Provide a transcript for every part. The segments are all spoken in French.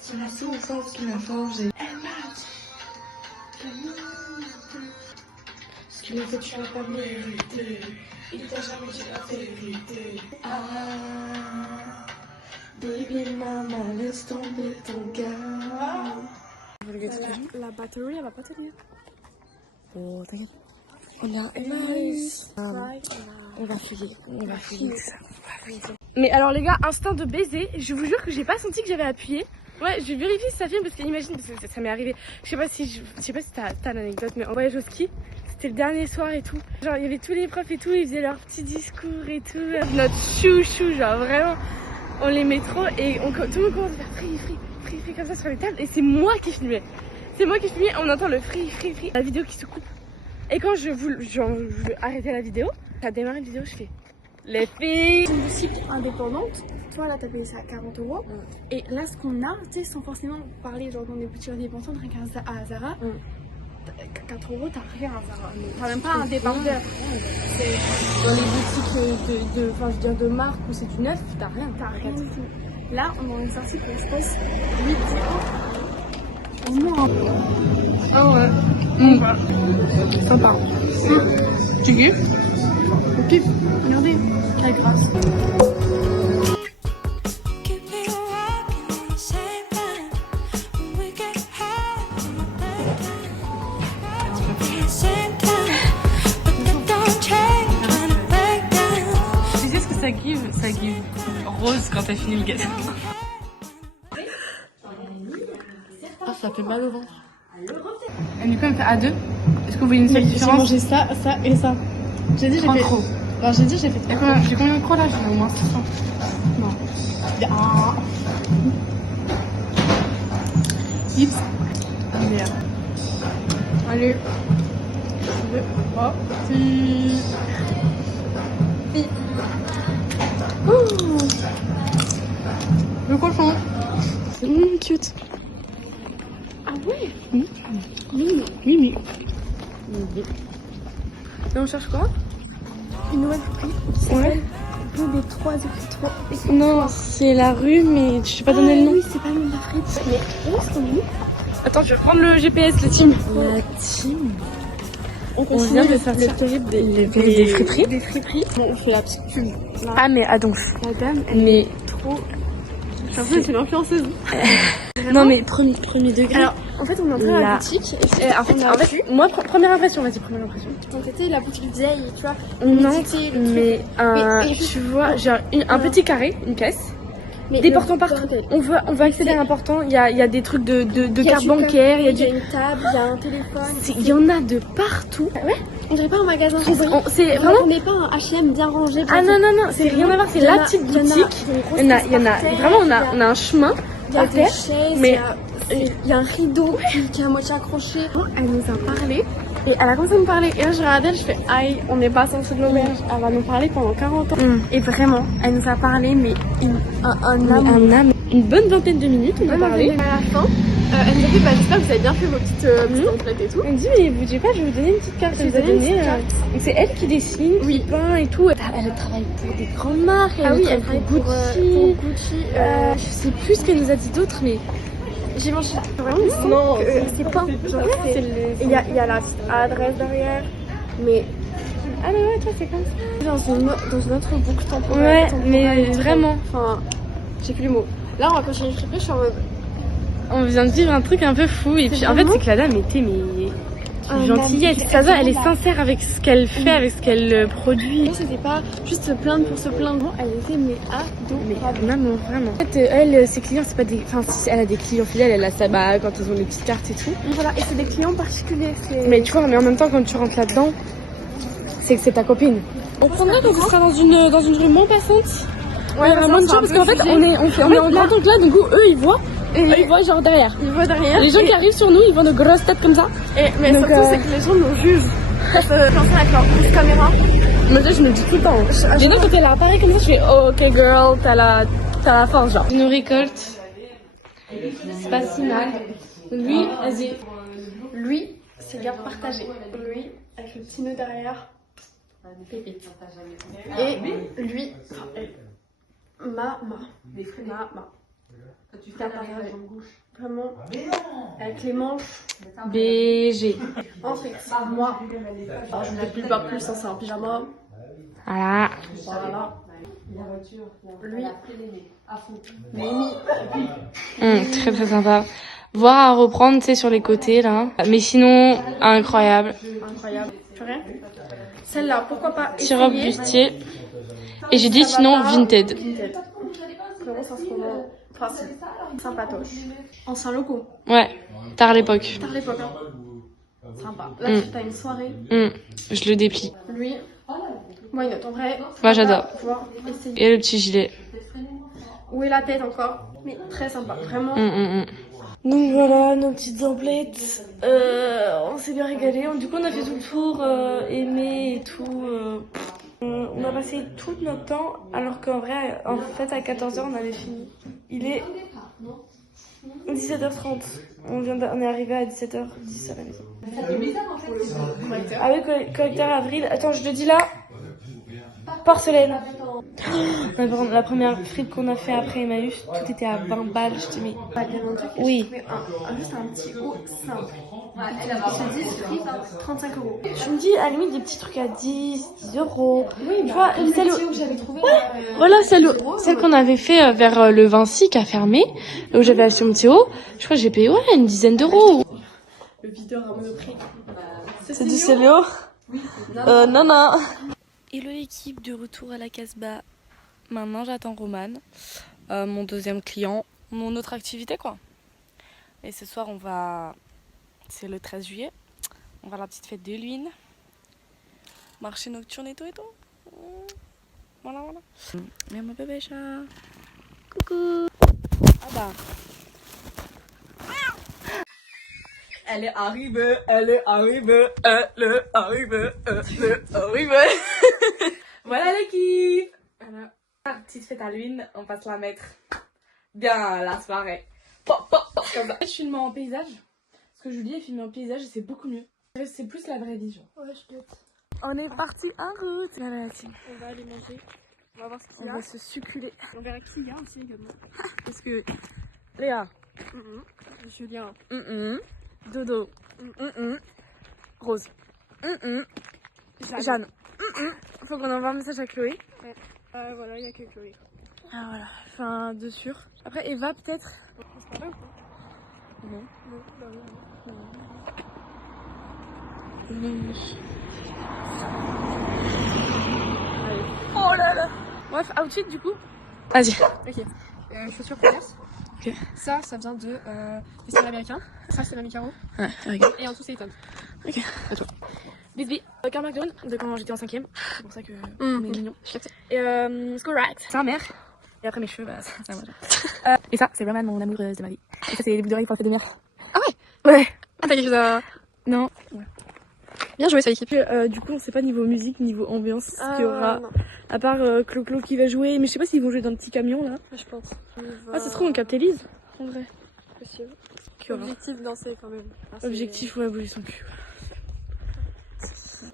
C'est la souffrance qui m'a forgé. Ce qui m'a fait tu n'as pas mérité. Il t'a jamais dit la vérité. Ah, baby mama, laisse tomber ton gars. La batterie, elle va pas tenir. Oh, t'inquiète. On a Emmaüs. On va filer tout ça. Mais alors les gars, instinct de baiser, je vous jure que j'ai pas senti que j'avais appuyé. Ouais, je vérifie si ça filme parce qu'imagine, parce que ça m'est arrivé. Je sais pas si t'as l'anecdote, mais en voyage au ski, c'était le dernier soir et tout. Genre, il y avait tous les profs et tout, ils faisaient leur petit discours et tout. Notre chouchou, genre vraiment, on les met trop et tout le monde commence à faire free comme ça sur les tables et c'est moi qui filmais. C'est moi qui filmais, on entend le free, la vidéo qui se coupe. Et quand je veux arrêter la vidéo, ça a démarré la vidéo, je fais les filles. C'est une boutique indépendante. Toi là t'as payé ça à 40 €. Et là ce qu'on a, tu sais, sans forcément parler genre dans des boutiques indépendantes, rien qu'à Zara, 4 € t'as rien à Zara. T'as même pas un débardeur. Dans les boutiques de marque où c'est du neuf, t'as rien. T'as rien du tout. Là on en est sorti pour je pense 8 €. Au moins. Ah ouais. Sympa. Tu kiffes? On kiffe. Regardez, quelle grâce. Tu sais ce que ça give? Ça give rose quand t'as fini le gâteau. Ah, ça fait mal au ventre. Et du coup, elle fait à deux. Est-ce que vous voyez une seule J'ai différence? mangé ça et ça. J'ai dit j'ai fait trop. Alors j'ai dit j'ai fait trop. J'ai combien de crocs là? J'en ai au moins 600. Non. Ah. Chips. Merde. Allez. Oh. Le cochon. Cute. Ah ouais. Mimi. Et on cherche quoi? Une nouvelle fruit qui s'appelle Rue des Trois Écriteaux. Non, c'est la rue, mais je sais pas donner le nom. Oui, c'est pas le nom de la frite. Mais où est-ce qu'on est? Attends, je vais prendre le GPS, le team. La team. On vient de continue sortir le périple des friperies. Des friperies. Bon, on fait la petite pub. Là. Ah, mais à donc. La dame, elle Mais est trop. J'ai l'impression que c'est l'influenceuse. non, mais premier degré. Alors, en fait, on est entré à la La- boutique. En fait, moi, première impression, vas-y, première impression. Donc, c'était la boutique Zay, tu vois. Non, L'humidité, le truc. mais Et tu vois, genre un petit carré, une caisse, Mais des le portants partout. bordel. On va accéder à un portant, il y a des trucs de Il y a cartes du bancaires, il y a il y a du... une table, il y a un téléphone. Il y en a de partout. On dirait pas un magasin Ribéry. C'est vraiment... On n'est pas un H&M bien rangé. Ah non, c'est rien à voir, c'est la petite boutique. Il y en a, vraiment, on a un chemin Il y a à des terre, chaises, mais il y a un rideau qui est à moitié accroché. elle nous a parlé. Et elle a commencé à me parler. Et là, je regardais, je fais aïe, on n'est pas censé de l'auberge. Elle va nous parler pendant 40 ans. Et vraiment, elle nous a parlé, mais un âme. Une bonne vingtaine de minutes, on a parlé. À la fin, elle nous a dit bah, j'espère que vous avez bien fait vos petites emplettes et tout. Elle me dit, mais vous dites pas, je vais vous donner une petite carte. Elle nous a donné. Donc c'est elle qui dessine, qui peint et tout. Elle travaille pour des grandes marques. Elle travaille pour Gucci. Je sais plus ce qu'elle nous a dit d'autre, mais. J'ai mangé vraiment Non, c'est pas. Il y a la petite adresse derrière. Mais Ah mais ouais, toi c'est comme ça. dans une autre boucle temporelle. Ouais, mais vraiment. Enfin, j'ai plus les mots. Là, on va continuer le friper, je suis en mode. On vient de vivre un truc un peu fou. Et puis en fait, c'est que la dame était Un gentillesse. âme. Ça va, elle est sincère avec ce qu'elle fait, avec ce qu'elle produit. Non, c'était pas juste se plaindre pour se plaindre. Elle était mais adorable. Non, vraiment. En fait, elle, ses clients, c'est pas des. Enfin, si elle a des clients fidèles, elle a ça bah, quand ils ont des petites cartes et tout. Voilà, et c'est des clients particuliers. Mais tu vois, mais en même temps, quand tu rentres là-dedans, c'est que c'est ta copine. On prendra quand tu seras dans une rue moins passante. Ouais, vraiment une chance parce qu'en fait, on est en grand angle là, du coup, eux ils voient. Et ils voient genre derrière. Ils voient derrière. Les gens qui arrivent sur nous, ils voient nos grosses têtes comme ça. Mais donc, surtout, c'est que les gens nous jugent. Parce que quand avec leur grosse caméra. Moi, je me dis tout le temps. J'ai quand elle apparaît comme ça, je fais oh, ok girl, t'as la force, genre. Une récolte. C'est pas si mal. Lui, vas-y. Lui, c'est garde partagée. Lui, avec le petit nœud derrière. Pépite. Et lui, Ma. Des frais. Ma. Quand tu fais la jambe gauche. Vraiment. Avec les manches. BG. Ensuite, moi. Alors, je ne dépile pas plus, hein, c'est un pyjama. Voilà. Voilà. La voiture. Lui. À fond. Mimi. Très très sympa. Voir à reprendre, tu sais, sur les côtés là. Mais sinon, incroyable. Incroyable. Purée. Celle-là, pourquoi pas T-robe essayer. bustier. Et j'ai dit sinon Vinted. Vinted. Vraiment, ça se revend facile. Sympatoche. Ancien loco. Ouais, tard l'époque. Tard l'époque, hein. Sympa. Là, t'as une soirée. Je le déplie. Lui. Why not, en vrai. Moi j'adore. Pouvoir essayer. Et le petit gilet. Où est la tête encore? Mais très sympa, vraiment. Donc voilà, nos petites emplettes. On s'est bien régalé. Du coup, on a fait tout le tour, aimé et tout. On a passé tout notre temps, alors qu'en vrai, en fait, à 14h, on avait fini. Il est 17h30. On est arrivé à 17h10 à la maison. C'est bizarre en fait. Ah oui, collecteur avril. Attends, je le dis là. Porcelaine. La première frite qu'on a fait après Emmaüs, tout était à 20 balles. Je te mets. Pas bien un truc. Oui. Juste un petit haut simple. Ouais, elle a vraiment Je te dis, frites, 35 euros. Je me dis, à la limite, des petits trucs à 10 euros. Oui, Tu vois, celle où j'avais trouvé. voilà, celle qu'on avait fait vers le Vinci qui a fermé, là où j'avais acheté mon petit haut. Je crois que j'ai payé une dizaine d'euros. Le videur à Monoprix. C'est du Célio? Non. Hello l'équipe, de retour à la Casbah. Maintenant j'attends Roman, mon deuxième client, mon autre activité quoi. Et ce soir c'est le 13 juillet, on va à la petite fête de l'huile, marché nocturne et tout. Voilà. Mais mon bébé chat, coucou. Ah bah. Elle est arrivée. Voilà l'équipe. Voilà. Petite fête à l'huile, on va se la mettre bien la soirée. Pop, comme ça. Je filme en paysage, parce que Julie est filmée en paysage et c'est beaucoup mieux. C'est plus la vraie vie, genre. Ouais, je doute. On est parti en route. Voilà la team. On va aller manger. On va voir ce qu'il y On a. va se succuler. On verra qui il y a aussi également. Parce que Léa, Julien. Dodo, Rose, Jeanne. Faut qu'on envoie un message à Chloé. Voilà, il n'y a que Chloé. Ah voilà, enfin deux sûrs. Après Eva peut-être. C'est pas là ou pas? Non. Oh là là. Bref, outfit du coup. Vas-y. Ok. Chaussures Converse. Ok. Ça vient de festival américain. Ça, c'est Mamie Caro. Ouais, regarde. Et en dessous, c'est Eton. Ok, à toi. Bisbee, Karl McDown, de quand j'étais en 5ème. C'est pour ça que on est mignons. Et School Right, sa mère. Et après mes cheveux, bah, ça voilà. Et ça, c'est Roman, mon amoureuse de ma vie. Et ça, c'est les boucles d'oreilles pour la fête de mère. Ah ouais? Ouais. Ah, t'as quelque chose à. Non. Ouais. Bien joué, ça équipe. Du coup, on sait pas niveau musique, niveau ambiance, ce qu'il y aura. Non. À part Clo-Clo qui va jouer. Mais je sais pas s'ils vont jouer dans le petit camion là. Je pense. Ah, ça se trouve, on capte Elise. En vrai. Possible. Qu'il y aura. Objectif danser quand même. Ah, Objectif, ouais, bouger son cul.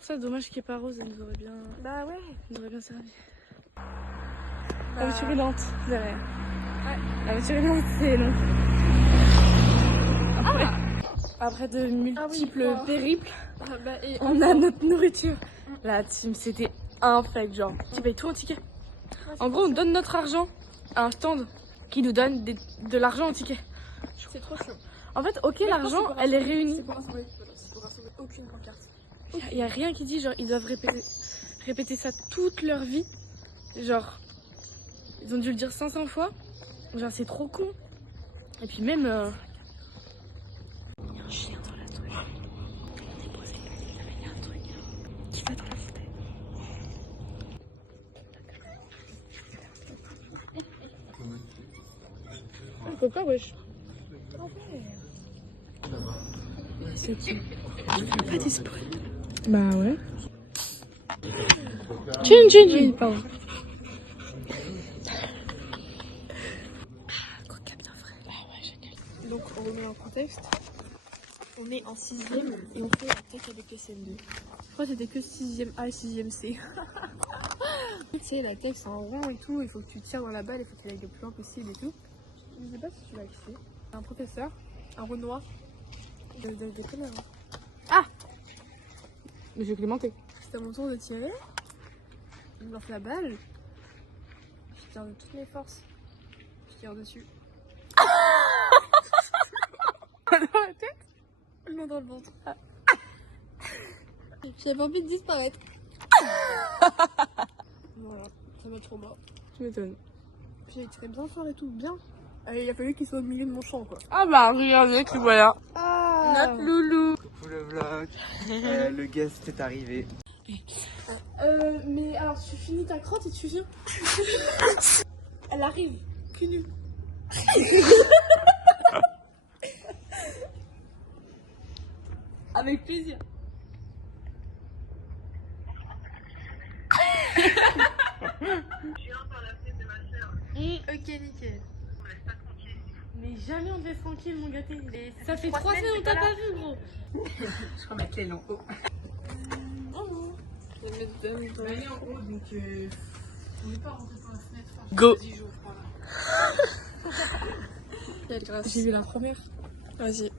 Ça, dommage qu'il n'y ait pas Rose, elle nous aurait bien. Bah ouais. Elle nous aurait bien servi. La voiture est lente, derrière. Ouais. La voiture est lente, c'est long. Après de multiples périples, on a notre nourriture. La team, c'était un fait, genre. Tu payes tout en ticket. En gros, on donne notre argent à un stand qui nous donne de l'argent en ticket. C'est trop chaud. En fait, ok, l'argent, elle est réunie. C'est pour rassembler. C'est pour rassembler aucune pancarte. Il n'y a rien qui dit, genre, ils doivent répéter ça toute leur vie. Genre, ils ont dû le dire 500 fois. Genre, c'est trop con. Et puis même... Il y a un chien dans la douche. On est posé, il y a un truc qui va dans la fenêtre. Ah, coca, wesh. C'est qui? Pas des spoils. Bah ouais. Tchun. Pardon. Coca bien frais. Ah ouais, génial. Donc on remet un contexte. On est en 6ème et on fait un tech avec les CM2. Je crois que c'était que 6ème A et 6ème C. Tu sais, la tête c'est en rond et tout, il faut que tu tires dans la balle, il faut qu'elle aille le plus loin possible et tout. Je sais pas si tu vas kiffer. Un professeur, un Renoir, de connards. Ah, mais je vais clémenter. C'est à mon tour de tirer. Je lance la balle. Je tire de toutes mes forces. Je tire dessus. Dans la tête? Non, dans le ventre. J'avais envie de disparaître. Voilà, ça m'a trop mort. Tu m'étonnes. J'ai tiré bien fort et tout, bien. Il a fallu qu'il soit au milieu de mon champ, quoi. Ah bah regardez que voilà. Ah, Notre loulou. Coucou le vlog, le guest est arrivé. mais alors tu finis ta crotte et tu viens. Elle arrive, cul nu. Avec plaisir. Ok, nickel. Mais jamais on te laisse tranquille mon gâté. Ça fait 3 semaines on t'a pas vu gros. Je crois ma clé est en haut. Elle est en haut donc on n'est pas rentré par la fenêtre. Go. 10 jours par là. J'ai vu la première. Vas-y.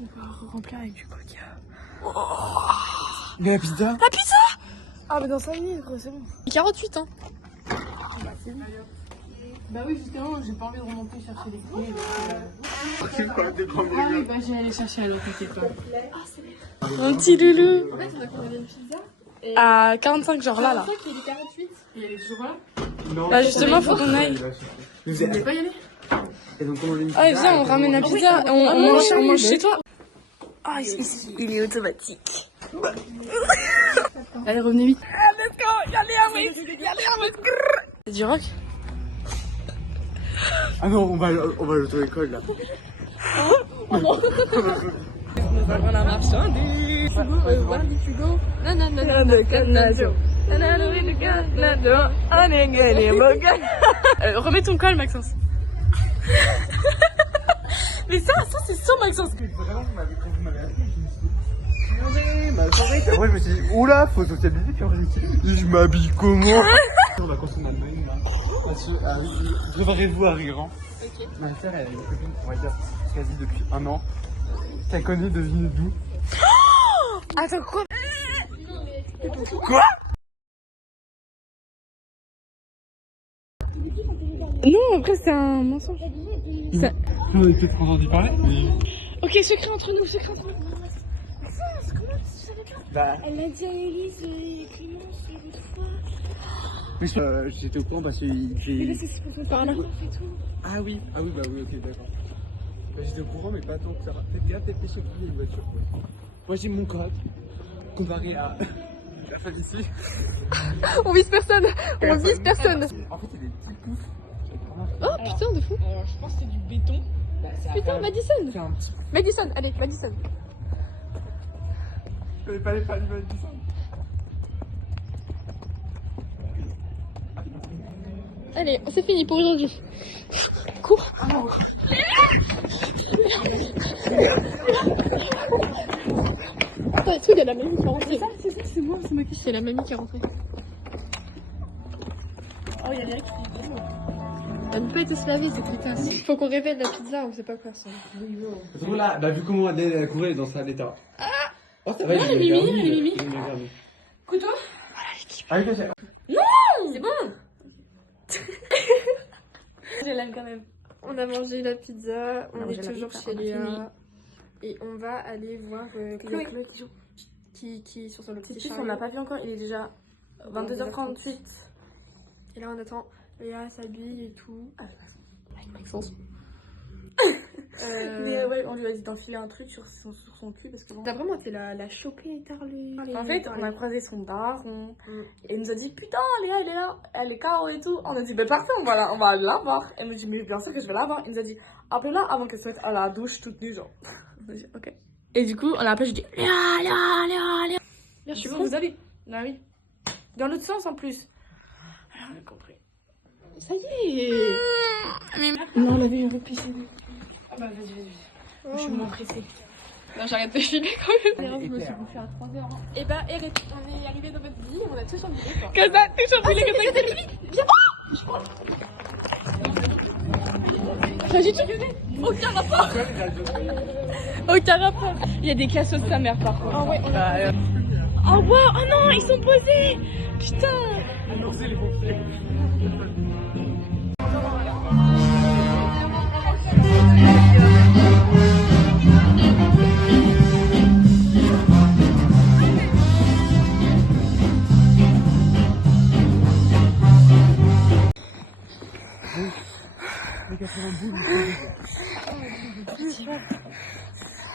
On va remplir avec du coca. Mais la pizza? Ah, mais dans 5 minutes, gros, c'est bon. 48 hein. Bah oui, justement, j'ai pas envie de remonter chercher les clés. C'est quoi des grands Ah oui, bah j'ai allé chercher alors, t'inquiète pas. Mon petit loulou. En fait, on a commandé une pizza. À 45 genre là. Il est 48. Et elle est toujours là? Non. Bah justement faut qu'on aille. Vous Vous voulez pas y aller? Et donc comment on Ah viens on ramène la pizza. On mange chez toi. Ah il est automatique. Allez, revenez vite. Let's go. Y'a les C'est du rock? Ah non, on va à l'auto-école là. Nous avons la marchandise. Remets ton col, Maxence. Mais ça c'est sûr, Maxence. Vraiment, vous m'avez appelé, je me suis dit, ma soirée. Après, je me suis dit, oula, faut sociabiliser, puis après, je m'habille comment? En vacances en Allemagne, là. Préparez-vous à rire, hein. Ma sœur, elle a une copine, on va dire, quasi depuis 1 an. Qu'elle connaît, devinez d'où? Attends, quoi? Quoi? Non, après c'est un mensonge. Ça... On avait peut-être entendu parler, mais... Ok, secret entre nous, secret entre nous. Maxence, comment tu savais pas? Bah... Elle a dit à Élise et Clémence l'autre fois. Mais j'étais au courant parce que Mais j'ai... parce que c'est pour ton par là. Ah oui, bah oui, ok, d'accord. Bah, j'étais au courant, mais pas tant que ça. Faites gaffe, peut-être les surprises une voiture, quoi. Moi, j'ai mon code, comparé à la femme ici. On vise personne. On vise personne. En fait, il y a des petits poufs. Oh putain, de fou. Alors, je pense que c'est du béton. Putain, Madison. C'est un petit... Madison, allez, Madison. Je connais pas les fans de Madison. Allez, c'est fini pour aujourd'hui. Cours. Attends, il y a la mamie qui est rentrée. C'est moi, c'est ma qui. C'est la mamie qui est rentrée. Oh, il y a Léa qui Elle n'a pas été se laver, cette putain. Faut qu'on révèle la pizza, on sait pas quoi ça. Surtout là, bah, vu comment elle courait dans sa état. Oh, ça va, il est Mimi. Couteau? Ah, oui, C'est bon. Je l'aime quand même. On a mangé la pizza, on mangé est la toujours pizza, chez on a fini. Léa. Et on va aller voir Chloé. Chloé qui est sur le petit C'est plus, chariot. on l'a pas vu encore, il est déjà 22h38. Et là on attend Léa s'habille et tout. Avec Maxence. Mais Mais ouais, on lui a dit d'enfiler un truc sur son cul parce que bon. t'as vraiment été la choper tard les... En fait, on a croisé son daron Mm. et il nous a dit putain, Léa, elle est là, elle est KO et tout. On a dit bah parfait, on va la voir. Elle nous dit mais bien sûr que je vais la voir. Il nous a dit appelez-la avant qu'elle se mette à la douche toute nue, genre. On a dit ok. Et du coup, on l'a appelé, je dis Léa. Bien, je suis Bon, bon. vous avez. Ah oui. Dans l'autre sens en plus. Alors, on a compris. Ça y est. Non, on a vu une Ah bah, vas-y. Je suis moins pressée. Non, j'arrête de filmer quand même. Je me suis bouffée à 3h. Et bah, Eric, on est arrivé dans notre vie, on a tout chamboulé quoi. Comme ça, tout chamboulé comme ça. Viens J'ai tout donné. Aucun rapport. Aucun rapport. Il y a des cassos de sa mère par contre. Ah ouais, on a... Oh wow, oh non, ils sont posés. Putain. Annoncer les pompiers.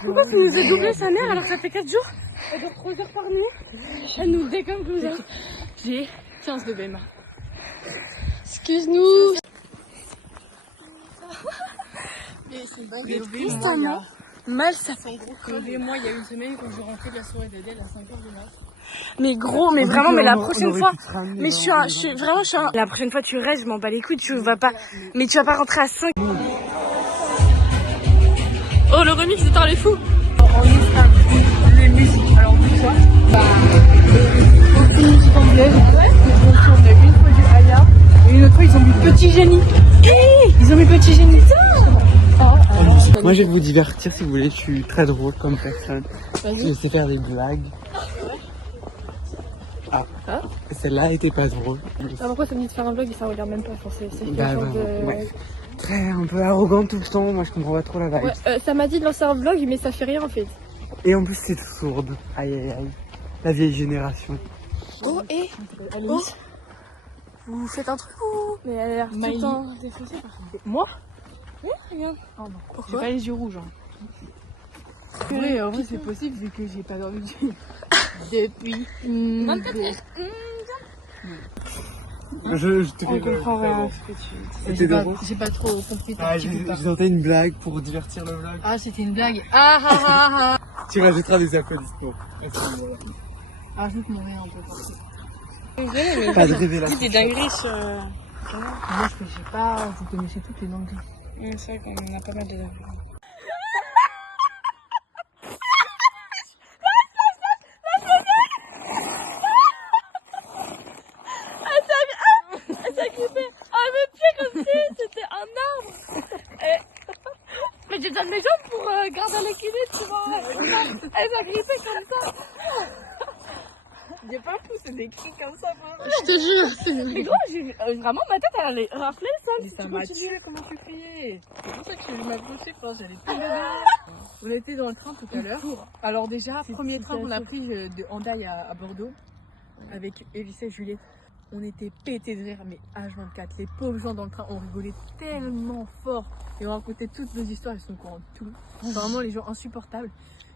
Pourquoi tu nous as doublé sa mère alors que ça fait 4 jours? Elle dort 3 heures par nuit. Elle nous déconne comme ça. J'ai 15 de BMA. Excuse-nous. Mais c'est pas Tristement mal ça fait. Moi, il y a une semaine quand je rentrais de la soirée d'Adèle à 5h du mat. Mais gros, mais vraiment, mais la prochaine fois. Mais je suis vraiment, la prochaine fois tu restes, je m'en bats les couilles, tu vas pas. Mais tu vas pas rentrer à 5. Oh, le remix de Tarles les Fous. En Espagne, les musiques. Alors, tout ça, beaucoup de musique anglaise. Donc, on a une fois du Aya et une autre fois, ils ont mis Petit Génie. Ils ont mis Petit Génie. Moi, je vais vous divertir si vous voulez. Je suis très drôle comme personne. Je sais faire des blagues. Ah, celle-là était pas drôle. Pourquoi ça me dit de faire un vlog et ça regarde même pas, c'est Ouais. Très un peu arrogante tout le temps, moi je comprends pas trop la vibe. Ouais, ça m'a dit de lancer un vlog mais ça fait rien en fait. Et en plus c'est sourde. Aïe aïe aïe. La vieille génération. Oh et vous faites un truc ou... Mais elle a l'air tout le temps défoncée par contre. Moi? Oui, regarde. Oh non. J'ai pas les yeux rouges. Hein. Oui, en vrai c'est possible vu que j'ai pas dormi depuis 24 heures. Je te On comprend rien ce que tu dis. J'ai pas trop compris ta j'ai tenté une blague pour divertir le vlog. Ah, c'était une blague. Ah ah ah ah. Tu rajouteras des applaudissements. Ajoute mon rien un peu partout. Pas de révélation. Des dingueries sur... Moi je sais pas, vous connaissez toutes les langues. C'est vrai qu'on a pas mal de dingueries. C'était un arbre. Mais j'ai donné mes jambes pour garder l'équilibre, tu vois. Elle s'agrippait comme ça. J'ai pas poussé des cris comme ça. Je te jure. Mais gros, vraiment ma tête elle allait rafler le sol. Mais ça m'a tué, comment tu criais? C'est pour ça que je m'approchais quand j'allais tomber. On était dans le train tout à l'heure. Alors déjà, premier train qu'on a pris de Hendaye à Bordeaux avec Evissa et Juliette. On était pétés de rire, mais H24, les pauvres gens dans le train, on rigolait tellement fort. Et on racontait toutes nos histoires, elles sont au courant de tout. Vraiment, les gens insupportables.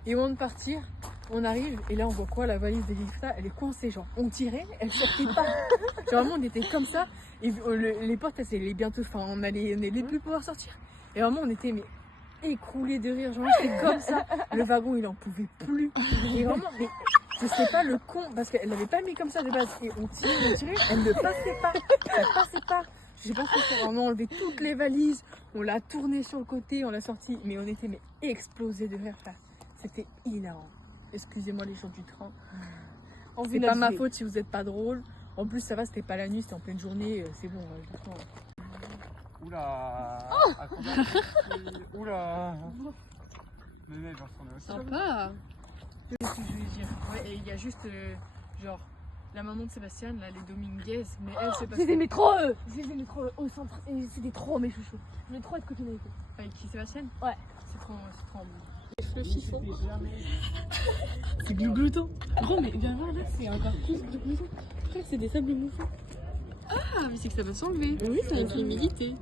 Et au moment de partir, on arrive, et là on voit quoi? La valise d'Elisa, elle est coincée, genre, on tirait, elle sortait pas. Genre, vraiment, on était comme ça, et les portes, elles allaient bientôt, enfin, on allait plus pouvoir sortir. Et vraiment, on était, mais écroulés de rire, genre, c'était comme ça. Le wagon, il en pouvait plus. Et vraiment, mais... Je sais pas le con, parce qu'elle l'avait pas mis comme ça de base. Et on tirait, elle ne passait pas. Elle passait pas. Je sais pas ce qu'on fait. On a enlevé toutes les valises, on l'a tournée sur le côté, on l'a sortie. Mais on était explosés de rire. C'était hilarant. Excusez-moi les gens du train. C'est pas ma faute si vous êtes pas drôle. En plus, ça va, c'était pas la nuit, c'était en pleine journée. C'est bon, doucement. Oula. Oula. Mais j'en s'en est aussi. Sympa. Qu'est-ce que je voulais dire? Ouais, et il y a juste genre la maman de Sébastien, là, les Dominguez, mais elle c'est pas. Je les aimais trop eux. Je les aimais trop au centre et c'était trop mes chouchous. Je voulais trop être copine avec eux. Avec qui, Sébastien? Ouais. C'est trop bon. Le fifon. C'est du glouton. Gros mais viens voir là, c'est encore plus de glouton. Après c'est des sables mouvants. Ah mais c'est que ça va s'enlever. Oui, ça va l'humidité.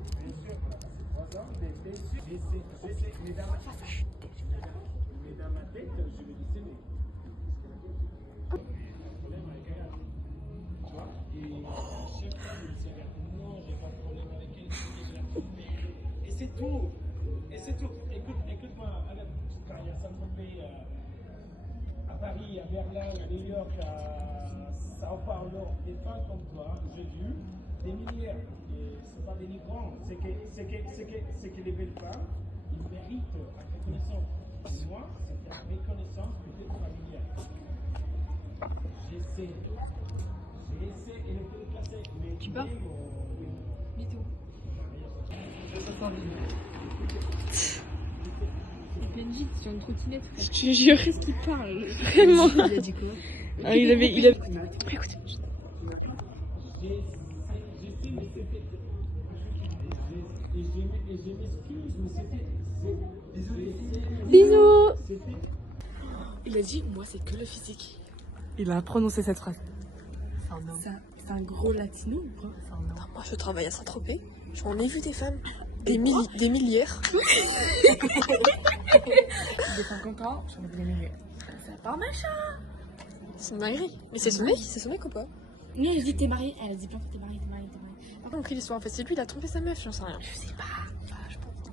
Et c'est tout. Écoute-moi, Adam, quand il y a Saint-Tropez à Paris, à Berlin, à New York, à Sao Paulo, des femmes comme toi, j'ai vu des milliers. Et c'est pas des migrants. C'est que les belles femmes, ils méritent la reconnaissance. Moi, c'est la méconnaissance peut-être familiale. J'essaie et le peu classé. Mais Tu pars? Oui. Bisous. Le PNJ sur une trottinette. Je te jure. Qu'est-ce qu'il parle? Vraiment. Il a dit quoi? Ah, il avait. Écoute. J'essaie, mais c'était. Et je m'excuse, mais c'était. Bisous. Il a dit, moi c'est que le physique. Il a prononcé cette phrase. C'est un gros latino ou quoi? Non, moi je travaille à Saint-Tropez. J'en ai vu des femmes. Des millières. De 50 ans, j'en ai vu des milliers. Ça part machin. C'est une dinguerie. Mais c'est son mec ou pas? Non, elle dit t'es mariée. Elle a dit plein de fois t'es mariée. Par contre, l'histoire en fait, c'est lui, il a trompé sa meuf, j'en sais rien. Je sais pas. Je pense.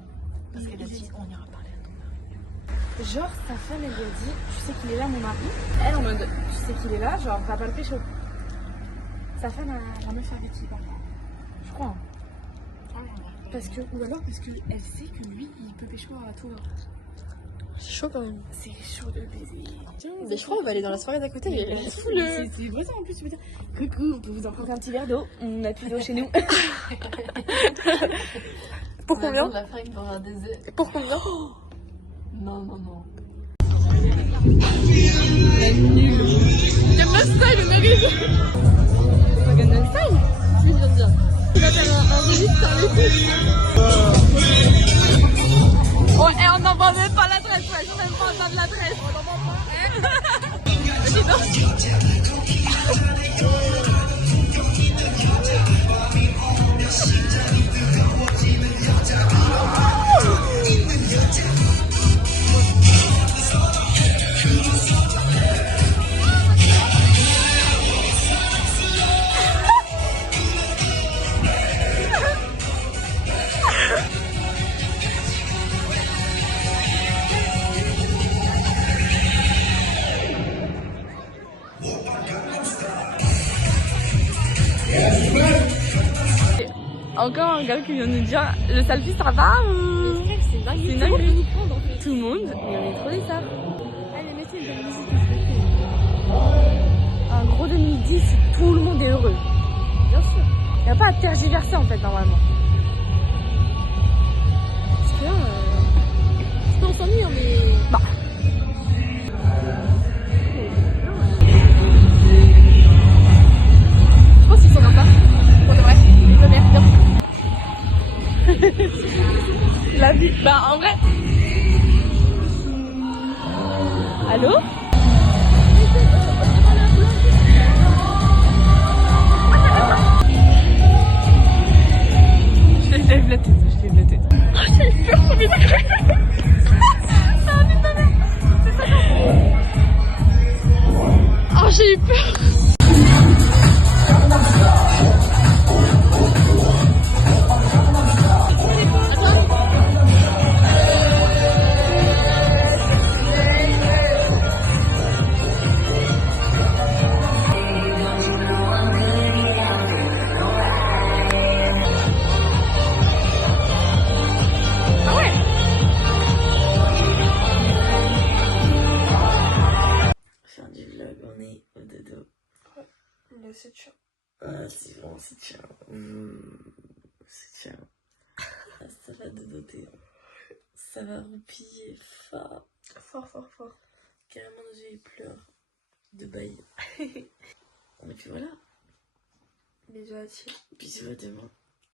Parce qu'elle a dit, on ira parler à ton mari. Genre, sa femme, elle lui a dit, tu sais qu'il est là, mon mari. Elle, en mode, tu sais qu'il est là, genre, va pas le pécho. Sa femme a la meuf avec qui il parle. Je crois. Parce que, ou alors parce qu'elle sait que lui, il peut pécho à tout. C'est chaud quand même. C'est chaud de baiser. Mais je crois qu'on va aller dans la soirée d'à côté. C'est vrai ça en plus, tu peux dire coucou, on peut vous emprunter un petit verre d'eau. On a plus d'eau chez nous. Pour combien? La fringue dans un désert. Pour combien? Non, non, non. Gangnam Style, le mérite. C'est pas Gangnam Style? Si, je viens de dire. Tu vas faire un registre sur le site. Oh, et on n'envoie même pas l'adresse, ouais, j'ai même pas besoin de l'adresse. On n'envoie pas. Vas-y, non. Encore un gars qui vient nous dire le selfie ça va ou... C'est dingue. C'est une dinguerie. Tout le monde, mais on est trop des sapes. Allez, mettez une musique qui se fait. Un gros 2010, tout le monde est heureux. Bien sûr. Il n'y a pas à tergiverser en fait normalement. Parce que là, On s'ennuie, mais. bah. Je pense qu'ils sont comme ça. Pour de vrai. Le merde, bien. La vie. Bah en vrai. Allô? Je lève la tête, je lève la tête. Oh, j'ai eu peur, mon visage. Ça va vite, ma mère. C'est ça, non. Oh, j'ai eu peur. Fin du vlog, on est au dodo. Mais c'est chiant. Ah, c'est bon, c'est ciao. C'est ciao. Ah, ça va dodoter. Ça va roupiller fort. Fort, fort, fort. Carrément, j'ai pleure de bail. Et puis voilà. Bisous à Thierry. Bisous à demain.